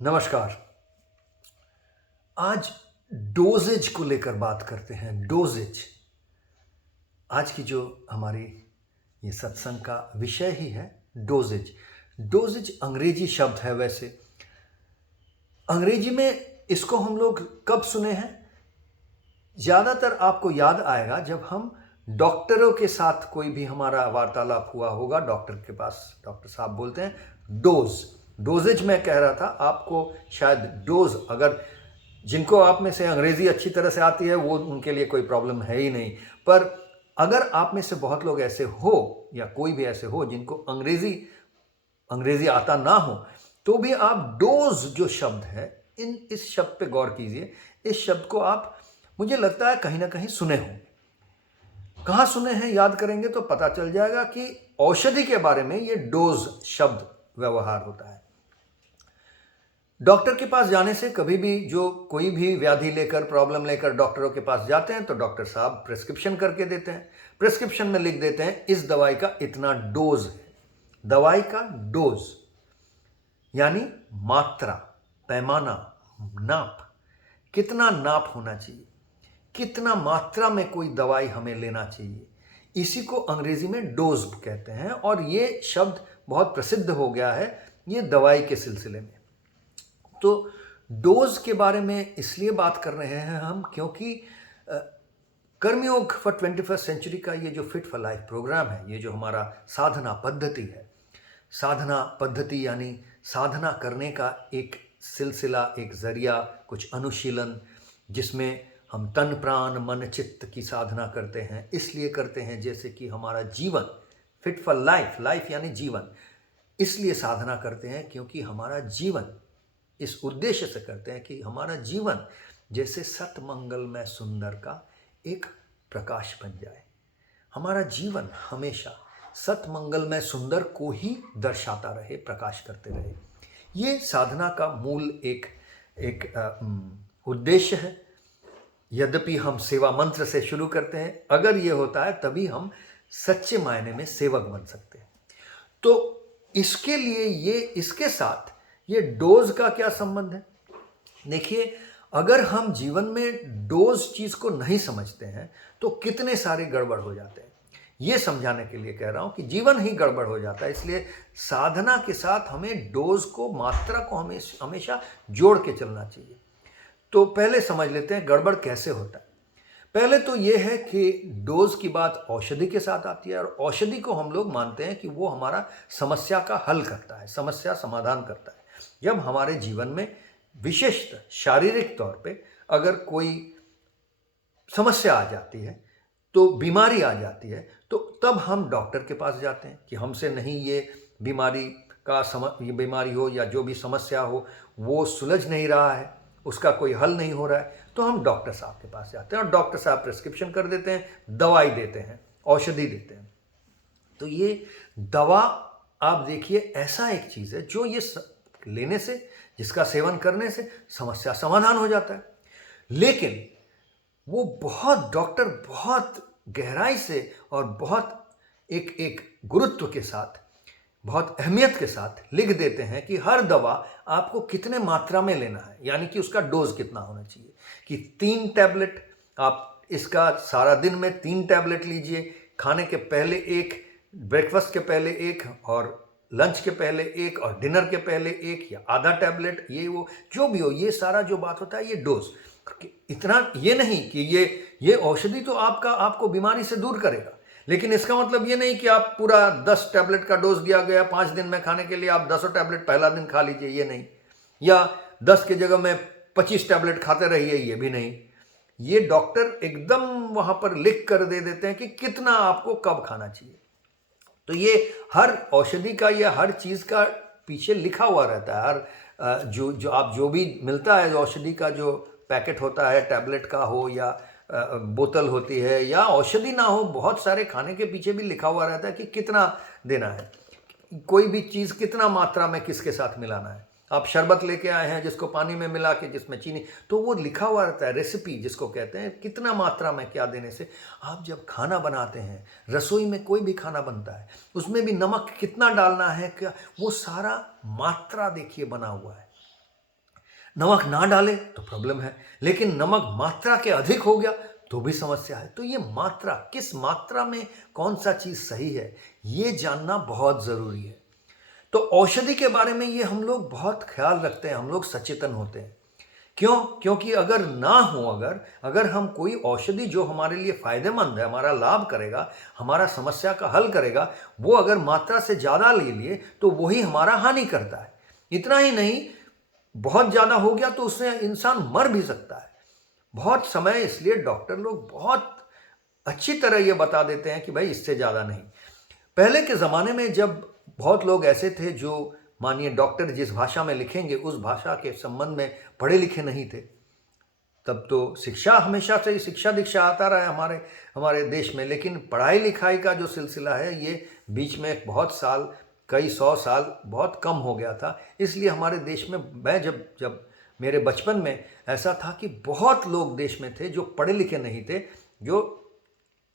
नमस्कार। आज डोजेज को लेकर बात करते हैं। डोजेज आज की जो हमारी ये सत्संग का विषय ही है। डोजेज डोजेज अंग्रेजी शब्द है। वैसे अंग्रेजी में इसको हम लोग कब सुने हैं? ज़्यादातर आपको याद आएगा जब हम डॉक्टरों के साथ कोई भी हमारा वार्तालाप हुआ होगा। डॉक्टर के पास डॉक्टर साहब बोलते हैं डोजेज मैं कह रहा था आपको, शायद डोज। अगर जिनको आप में से अंग्रेज़ी अच्छी तरह से आती है वो उनके लिए कोई प्रॉब्लम है ही नहीं, पर अगर आप में से बहुत लोग ऐसे हो या कोई भी ऐसे हो जिनको अंग्रेज़ी आता ना हो, तो भी आप डोज जो शब्द है इस शब्द पे गौर कीजिए। इस शब्द को आप, मुझे लगता है, कहीं ना कहीं सुने होंगे। कहाँ सुने हैं याद करेंगे तो पता चल जाएगा कि औषधि के बारे में ये डोज शब्द व्यवहार होता है। डॉक्टर के पास जाने से कभी भी जो कोई भी व्याधि लेकर, प्रॉब्लम लेकर डॉक्टरों के पास जाते हैं तो डॉक्टर साहब प्रिस्क्रिप्शन करके देते हैं। प्रिस्क्रिप्शन में लिख देते हैं इस दवाई का इतना डोज है। दवाई का डोज यानी मात्रा, पैमाना, नाप। कितना नाप होना चाहिए, कितना मात्रा में कोई दवाई हमें लेना चाहिए, इसी को अंग्रेजी में डोज कहते हैं। और ये शब्द बहुत प्रसिद्ध हो गया है ये दवाई के सिलसिले में। तो डोज के बारे में इसलिए बात कर रहे हैं हम क्योंकि कर्मयोग फॉर 21st सेंचुरी का ये जो फिट फॉर लाइफ प्रोग्राम है, ये जो हमारा साधना पद्धति है, साधना पद्धति यानी साधना करने का एक सिलसिला, एक जरिया, कुछ अनुशीलन जिसमें हम तन प्राण मन चित्त की साधना करते हैं। इसलिए करते हैं जैसे कि हमारा जीवन फिट फॉर लाइफ, लाइफ यानी जीवन, इसलिए साधना करते हैं क्योंकि हमारा जीवन, इस उद्देश्य से करते हैं कि हमारा जीवन जैसे सतमंगलमय सुंदर का एक प्रकाश बन जाए। हमारा जीवन हमेशा सतमंगलमय सुंदर को ही दर्शाता रहे, प्रकाश करते रहे। ये साधना का मूल एक उद्देश्य है। यद्यपि हम सेवा मंत्र से शुरू करते हैं, अगर ये होता है तभी हम सच्चे मायने में सेवक बन सकते हैं। तो इसके लिए इसके साथ ये डोज का क्या संबंध है? देखिए, अगर हम जीवन में डोज चीज को नहीं समझते हैं तो कितने सारे गड़बड़ हो जाते हैं। ये समझाने के लिए कह रहा हूं कि जीवन ही गड़बड़ हो जाता है। इसलिए साधना के साथ हमें डोज को, मात्रा को हमेशा जोड़ के चलना चाहिए। तो पहले समझ लेते हैं गड़बड़ कैसे होता है। पहले तो ये है कि डोज की बात औषधि के साथ आती है और औषधि को हम लोग मानते हैं कि वो हमारा समस्या का हल करता है, समस्या समाधान करता है। जब हमारे जीवन में विशेषतः शारीरिक तौर पे अगर कोई समस्या आ जाती है, तो बीमारी आ जाती है, तो तब हम डॉक्टर के पास जाते हैं कि हमसे नहीं ये बीमारी ये बीमारी हो या जो भी समस्या हो वो सुलझ नहीं रहा है, उसका कोई हल नहीं हो रहा है, तो हम डॉक्टर साहब के पास जाते हैं और डॉक्टर साहब प्रिस्क्रिप्शन कर देते हैं, दवाई देते हैं, औषधि देते हैं। तो ये दवा, आप देखिए, ऐसा एक चीज़ है जो ये लेने से, जिसका सेवन करने से समस्या समाधान हो जाता है। लेकिन वो डॉक्टर बहुत गहराई से और बहुत एक गुरुत्व के साथ, बहुत अहमियत के साथ लिख देते हैं कि हर दवा आपको कितने मात्रा में लेना है, यानी कि उसका डोज कितना होना चाहिए। कि 3 टैबलेट आप इसका सारा दिन में 3 टैबलेट लीजिए, खाने के पहले 1, ब्रेकफास्ट के पहले 1 और लंच के पहले 1 और डिनर के पहले 1 या आधा टैबलेट, ये वो जो भी हो, ये सारा जो बात होता है ये डोज। इतना ये नहीं कि ये औषधि तो आपको बीमारी से दूर करेगा, लेकिन इसका मतलब ये नहीं कि आप पूरा 10 टैबलेट का डोज दिया गया 5 दिन में खाने के लिए, आप 10 टैबलेट पहला दिन खा लीजिए, ये नहीं। या 10 की जगह में 25 टैबलेट खाते रहिए, ये भी नहीं। ये डॉक्टर एकदम वहां पर लिख कर दे देते हैं कि कितना आपको कब खाना चाहिए। तो ये हर औषधि का या हर चीज का पीछे लिखा हुआ रहता है। हर जो भी मिलता है औषधि का, जो पैकेट होता है, टैबलेट का हो या बोतल होती है या औषधि ना हो, बहुत सारे खाने के पीछे भी लिखा हुआ रहता है कि कितना देना है, कोई भी चीज़ कितना मात्रा में किसके साथ मिलाना है। आप शरबत लेके आए हैं जिसको पानी में मिला के, जिसमें चीनी, तो वो लिखा हुआ रहता है, रेसिपी जिसको कहते हैं, कितना मात्रा में क्या देने से। आप जब खाना बनाते हैं, रसोई में कोई भी खाना बनता है, उसमें भी नमक कितना डालना है, क्या, वो सारा मात्रा देखिए बना हुआ है। नमक ना डाले तो प्रॉब्लम है, लेकिन नमक मात्रा के अधिक हो गया तो भी समस्या है। तो ये मात्रा, किस मात्रा में कौन सा चीज़ सही है, ये जानना बहुत ज़रूरी है। तो औषधि के बारे में ये हम लोग बहुत ख्याल रखते हैं, हम लोग सचेतन होते हैं। क्यों? क्योंकि अगर ना हो, अगर हम कोई औषधि जो हमारे लिए फायदेमंद है, हमारा लाभ करेगा, हमारा समस्या का हल करेगा, वो अगर मात्रा से ज़्यादा ले लिए तो वही हमारा हानि करता है। इतना ही नहीं, बहुत ज़्यादा हो गया तो उससे इंसान मर भी सकता है। बहुत समय इसलिए डॉक्टर लोग बहुत अच्छी तरह ये बता देते हैं कि भाई इससे ज़्यादा नहीं। पहले के ज़माने में जब बहुत लोग ऐसे थे जो, मानिए डॉक्टर जिस भाषा में लिखेंगे उस भाषा के संबंध में पढ़े लिखे नहीं थे, तब तो शिक्षा हमेशा से ही शिक्षा दीक्षा आता रहा है हमारे देश में, लेकिन पढ़ाई लिखाई का जो सिलसिला है ये बीच में बहुत साल, कई 100 साल बहुत कम हो गया था। इसलिए हमारे देश में, मैं जब मेरे बचपन में ऐसा था कि बहुत लोग देश में थे जो पढ़े लिखे नहीं थे, जो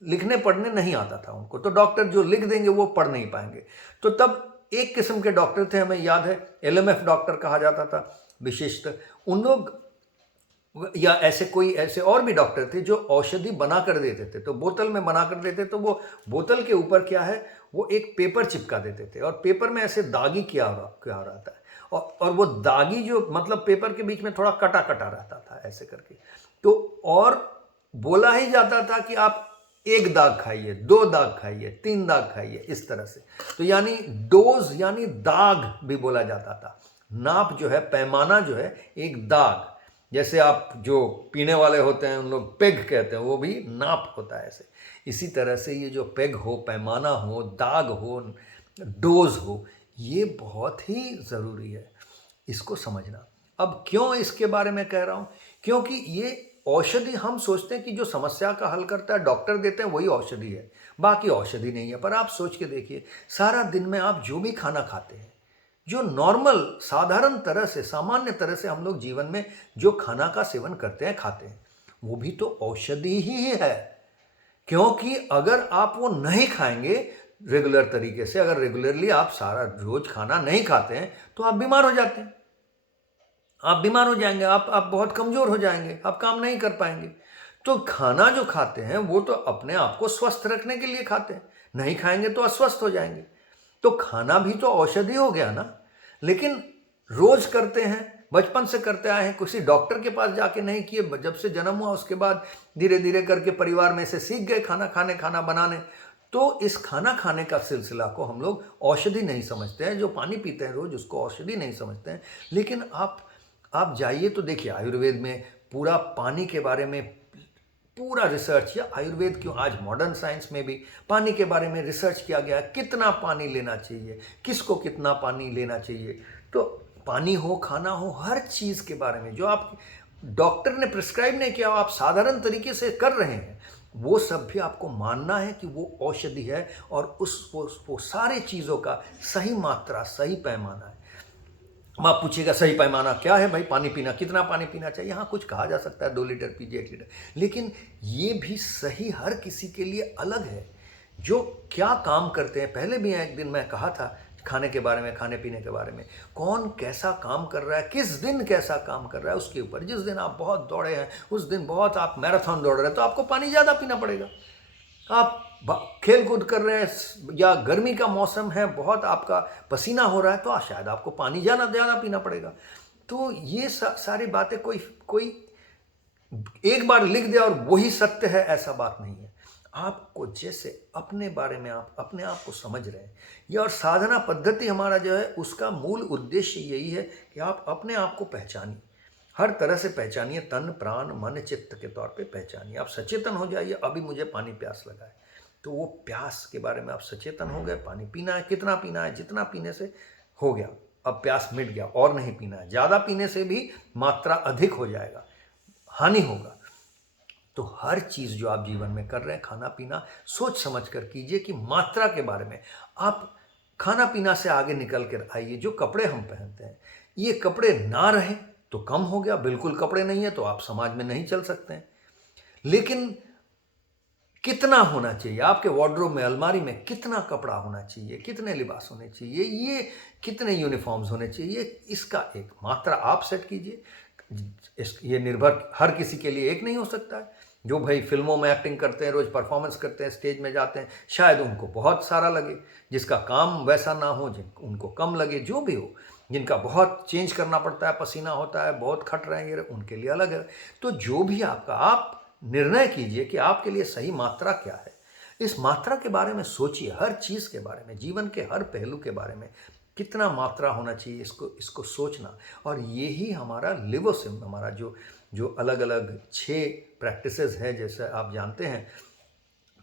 लिखने पढ़ने नहीं आता था उनको, तो डॉक्टर जो लिख देंगे वो पढ़ नहीं पाएंगे। तो तब एक किस्म के डॉक्टर थे, हमें याद है LMF डॉक्टर कहा जाता था विशेषतः, उन लोग, या ऐसे और भी डॉक्टर थे जो औषधि बना कर देते थे, तो बोतल में बना कर देते, तो वो बोतल के ऊपर क्या है, वो एक पेपर चिपका देते थे और पेपर में ऐसे दागी किया रहता है, और वो दागी जो, मतलब पेपर के बीच में थोड़ा कटा कटा रहता था ऐसे करके, तो और बोला ही जाता था कि आप 1 दाग खाइए, 2 दाग खाइए, 3 दाग खाइए, इस तरह से। तो यानी डोज यानी दाग भी बोला जाता था। नाप जो है, पैमाना जो है, एक दाग, जैसे आप जो पीने वाले होते हैं उन लोग पेग कहते हैं, वो भी नाप होता है ऐसे। इसी तरह से ये जो पेग हो, पैमाना हो, दाग हो, डोज हो, ये बहुत ही ज़रूरी है इसको समझना। अब क्यों इसके बारे में कह रहा हूँ? क्योंकि ये औषधि, हम सोचते हैं कि जो समस्या का हल करता है डॉक्टर देते हैं वही औषधि है, बाकी औषधि नहीं है। पर आप सोच के देखिए, सारा दिन में आप जो भी खाना खाते हैं, जो नॉर्मल, साधारण तरह से, सामान्य तरह से हम लोग जीवन में जो खाना का सेवन करते हैं, खाते हैं, वो भी तो औषधि ही है। क्योंकि अगर आप वो नहीं खाएंगे रेगुलर तरीके से, अगर रेगुलरली आप सारा रोज खाना नहीं खाते हैं, तो आप बीमार हो जाते हैं, आप बीमार हो जाएंगे, आप बहुत कमज़ोर हो जाएंगे, आप काम नहीं कर पाएंगे। तो खाना जो खाते हैं वो तो अपने आप को स्वस्थ रखने के लिए खाते हैं, नहीं खाएंगे तो अस्वस्थ हो जाएंगे। तो खाना भी तो औषधि हो गया ना। लेकिन रोज़ करते हैं, बचपन से करते आए हैं, किसी डॉक्टर के पास जाके नहीं किए, जब से जन्म हुआ उसके बाद धीरे धीरे करके परिवार में से सीख गए खाना बनाने। तो इस खाना खाने का सिलसिला को हम लोग औषधि नहीं समझते हैं, जो पानी पीते हैं रोज़ उसको औषधि नहीं समझते हैं। लेकिन आप जाइए तो देखिए, आयुर्वेद में पूरा पानी के बारे में पूरा रिसर्च, या आयुर्वेद क्यों, आज मॉडर्न साइंस में भी पानी के बारे में रिसर्च किया गया है, कितना पानी लेना चाहिए, किसको कितना पानी लेना चाहिए। तो पानी हो, खाना हो, हर चीज़ के बारे में जो आप डॉक्टर ने प्रिस्क्राइब नहीं किया, आप साधारण तरीके से कर रहे हैं, वो सब भी आपको मानना है कि वो औषधि है, और वो सारी चीज़ों का सही मात्रा, सही पैमाना है। अब आप पूछिएगा सही पैमाना क्या है भाई, पानी पीना, कितना पानी पीना चाहिए? हाँ, कुछ कहा जा सकता है 2 लीटर पीजिए, 1 लीटर, लेकिन ये भी सही हर किसी के लिए अलग है, जो क्या काम करते हैं। पहले भी एक दिन मैं कहा था खाने के बारे में, खाने पीने के बारे में, कौन कैसा काम कर रहा है, किस दिन कैसा काम कर रहा है, उसके ऊपर। जिस दिन आप बहुत दौड़े हैं, उस दिन बहुत आप मैराथन दौड़ रहे हैं, तो आपको पानी ज़्यादा पीना पड़ेगा। आप खेल कूद कर रहे हैं, या गर्मी का मौसम है, बहुत आपका पसीना हो रहा है, तो शायद आपको पानी ज़्यादा पीना पड़ेगा। तो ये सारी बातें कोई एक बार लिख दे और वही सत्य है, ऐसा बात नहीं है। आपको जैसे अपने बारे में आप अपने आप को समझ रहे हैं, ये और साधना पद्धति हमारा जो है, उसका मूल उद्देश्य यही है कि आप अपने आप को पहचानिए, हर तरह से पहचानिए, तन प्राण मन चित्त के तौर पे पहचानिए। आप सचेतन हो जाइए, अभी मुझे पानी प्यास लगा है, तो वो प्यास के बारे में आप सचेतन हो गए, पानी पीना है, कितना पीना है, जितना पीने से हो गया, अब प्यास मिट गया, और नहीं पीना है। ज़्यादा पीने से भी मात्रा अधिक हो जाएगा, हानि होगा। तो हर चीज़ जो आप जीवन में कर रहे हैं, खाना पीना, सोच समझ कर कीजिए कि मात्रा के बारे में। आप खाना पीना से आगे निकल कर आइए। जो कपड़े हम पहनते हैं, ये कपड़े ना रहें तो कम हो गया, बिल्कुल कपड़े नहीं है तो आप समाज में नहीं चल सकते हैं। लेकिन कितना होना चाहिए आपके वार्डरोब में, अलमारी में कितना कपड़ा होना चाहिए, कितने लिबास होने चाहिए, ये कितने यूनिफॉर्म्स होने चाहिए, इसका एक मात्रा आप सेट कीजिए। ये निर्भर हर किसी के लिए एक नहीं हो सकता है। जो भाई फिल्मों में एक्टिंग करते हैं, रोज परफॉर्मेंस करते हैं, स्टेज में जाते हैं, शायद उनको बहुत सारा लगे, जिसका काम वैसा ना हो, जिन उनको कम लगे, जो भी हो, जिनका बहुत चेंज करना पड़ता है, पसीना होता है, बहुत खट रहे हैं, उनके लिए अलग है। तो जो भी आपका, आप निर्णय कीजिए कि आपके लिए सही मात्रा क्या है। इस मात्रा के बारे में सोचिए, हर चीज़ के बारे में, जीवन के हर पहलू के बारे में कितना मात्रा होना चाहिए, इसको सोचना। और यही हमारा लिवोसिम, हमारा जो जो अलग अलग 6 प्रैक्टिसेस है, जैसे आप जानते हैं,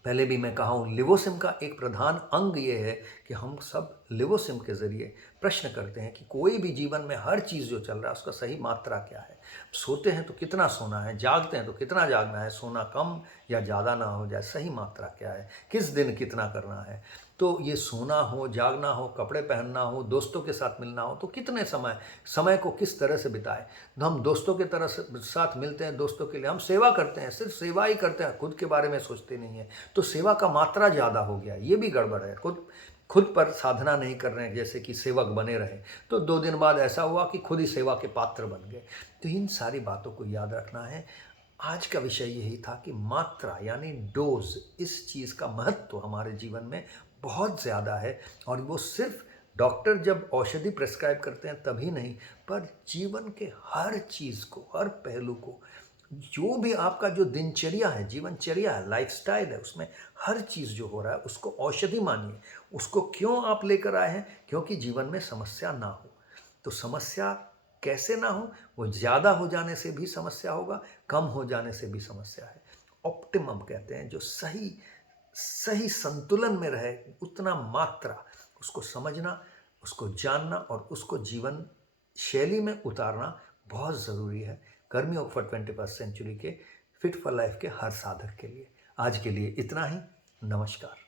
पहले भी मैं कहा हूँ, लिवोसिम का एक प्रधान अंग ये है कि हम सब लिवोसिम के ज़रिए प्रश्न करते हैं कि कोई भी जीवन में हर चीज़ जो चल रहा है उसका सही मात्रा क्या है। सोते हैं तो कितना सोना है, जागते हैं तो कितना जागना है, सोना कम या ज़्यादा ना हो जाए, सही मात्रा क्या है, किस दिन कितना करना है। तो ये सोना हो, जागना हो, कपड़े पहनना हो, दोस्तों के साथ मिलना हो, तो कितने समय को किस तरह से बिताएं। तो हम दोस्तों के साथ मिलते हैं, दोस्तों के लिए हम सेवा करते हैं, सिर्फ सेवा ही करते हैं, खुद के बारे में सोचते नहीं हैं, तो सेवा का मात्रा ज़्यादा हो गया, ये भी गड़बड़ है। खुद पर साधना नहीं कर रहे हैं, जैसे कि सेवक बने रहे, तो 2 दिन बाद ऐसा हुआ कि खुद ही सेवा के पात्र बन गए। तो इन सारी बातों को याद रखना है। आज का विषय यही था कि मात्रा यानी डोज, इस चीज़ का महत्व हमारे जीवन में बहुत ज़्यादा है। और वो सिर्फ डॉक्टर जब औषधि प्रेस्क्राइब करते हैं तभी नहीं, पर जीवन के हर चीज़ को, हर पहलू को, जो भी आपका जो दिनचर्या है, जीवनचर्या है, लाइफस्टाइल है, उसमें हर चीज़ जो हो रहा है उसको औषधि मानिए। उसको क्यों आप लेकर आए हैं? क्योंकि जीवन में समस्या ना हो। तो समस्या कैसे ना हो? वो ज़्यादा हो जाने से भी समस्या होगा, कम हो जाने से भी समस्या है। ऑप्टिमम कहते हैं, जो सही सही संतुलन में रहे, उतना मात्रा, उसको समझना, उसको जानना और उसको जीवन शैली में उतारना बहुत ज़रूरी है। कर्मी ऑफ 21st सेंचुरी के फिट फॉर लाइफ के हर साधक के लिए। आज के लिए इतना ही। नमस्कार।